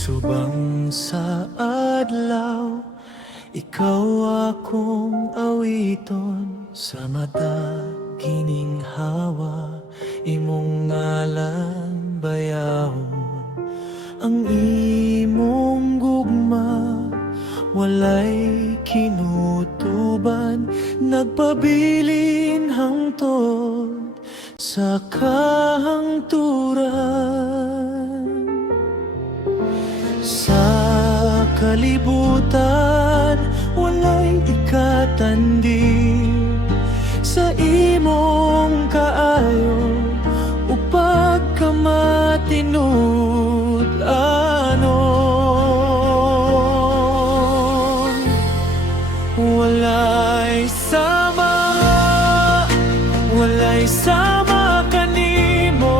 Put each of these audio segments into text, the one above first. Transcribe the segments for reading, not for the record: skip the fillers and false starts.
Subang sa adlaw, ikaw akong awiton. Sa mata gininghawa, imong ngalan bayahon. Ang imong gugma, walay kinutuban. Nagpabilin hangtod sa kahangturan. Sa kalibutan, walay ikatandi. Sa imong kaayo, upag ka matinud-anon. Walay sama, walay sama kanimo.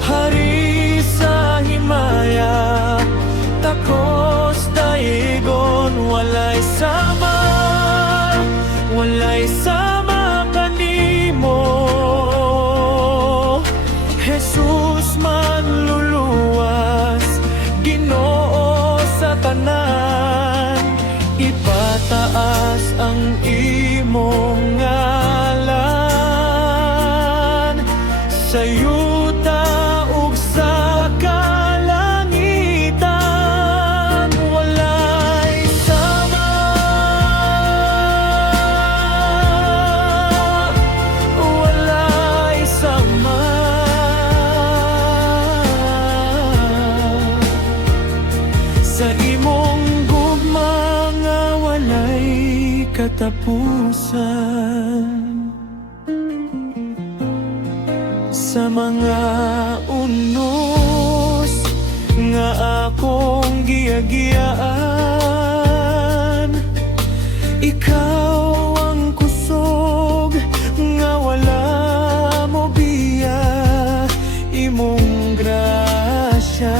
Hari sa himaya, takos daigon. Walay sama, walay sama kanimo. Jesus manluluwas, Ginoo sa tanan. Ipataas ang imong ngalan sa yuta ug sa kalangitan. Walay sama, walay sama. Sa imong gugma nga walay katapusan. Sa mga unos nga akong giyagiyaan, ikaw ang kusog nga wala mo biya. Imong grasya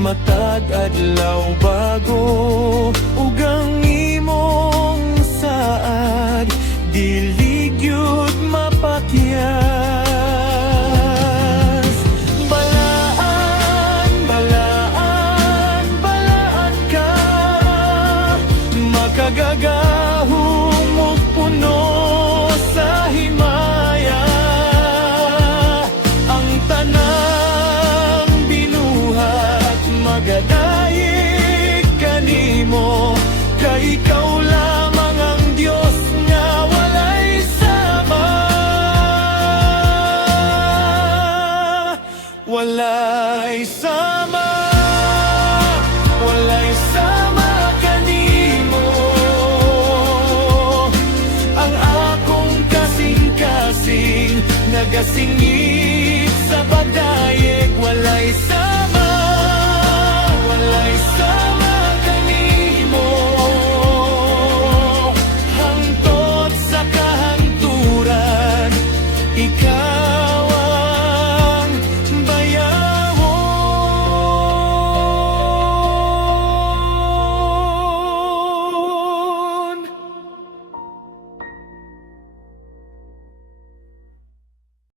matag adlaw bago, ug ang imong saad dili gyud mapakyas. Balaan, balaan, balaan ka, makagagahom ug puno sa himaya. Ang tanang binuhat magadayeg kanimo, kay ikaw lamang ang Dios nga walay sama. Walay sama, walay sama kanimo. Ang akong kasing-kasing nagasingi